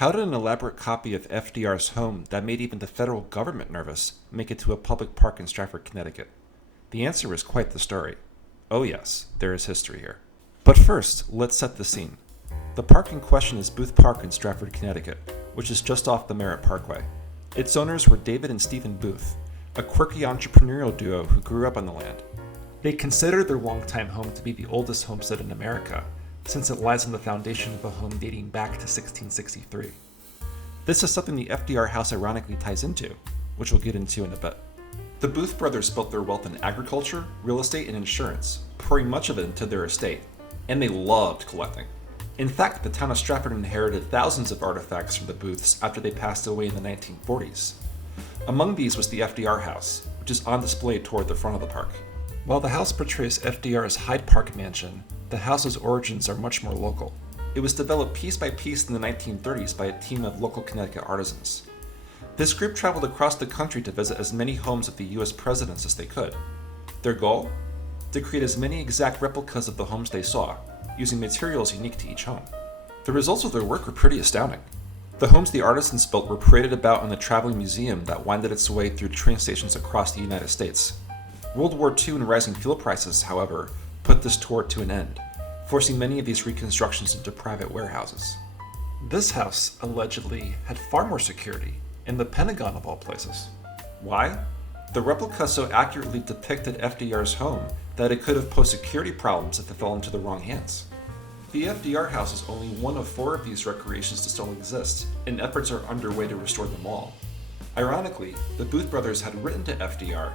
How did an elaborate copy of FDR's home that made even the federal government nervous make it to a public park in Stratford, Connecticut? The answer is quite the story. Oh yes, there is history here. But first, let's set the scene. The park in question is Boothe Park in Stratford, Connecticut, which is just off the Merritt Parkway. Its owners were David and Stephen Boothe, a quirky entrepreneurial duo who grew up on the land. They consider their longtime home to be the oldest homestead in America, since it lies on the foundation of a home dating back to 1663. This is something the FDR house ironically ties into, which we'll get into in a bit. The Boothe brothers built their wealth in agriculture, real estate, and insurance, pouring much of it into their estate, and they loved collecting. In fact, the town of Stratford inherited thousands of artifacts from the Boothes after they passed away in the 1940s. Among these was the FDR house, which is on display toward the front of the park. While the house portrays FDR's Hyde Park mansion, the house's origins are much more local. It was developed piece by piece in the 1930s by a team of local Connecticut artisans. This group traveled across the country to visit as many homes of the US presidents as they could. Their goal? To create as many exact replicas of the homes they saw, using materials unique to each home. The results of their work were pretty astounding. The homes the artisans built were paraded about in the traveling museum that winded its way through train stations across the United States. World War II and rising fuel prices, however, put this tour to an end, forcing many of these reconstructions into private warehouses. This house, allegedly, had far more security, in the Pentagon of all places. Why? The replica so accurately depicted FDR's home that it could have posed security problems if it fell into the wrong hands. The FDR house is only one of 4 of these recreations to still exist, and efforts are underway to restore them all. Ironically, the Boothe brothers had written to FDR,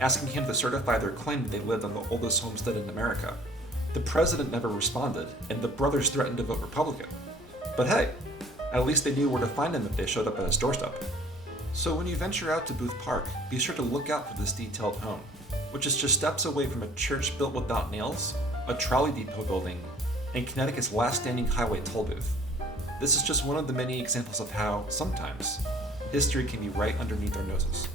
asking him to certify their claim that they lived on the oldest homestead in America. The president never responded, and the brothers threatened to vote Republican. But hey, at least they knew where to find him if they showed up at his doorstep. So when you venture out to Boothe Park, be sure to look out for this detailed home, which is just steps away from a church built without nails, a trolley depot building, and Connecticut's last standing highway toll booth. This is just one of the many examples of how, sometimes, history can be right underneath our noses.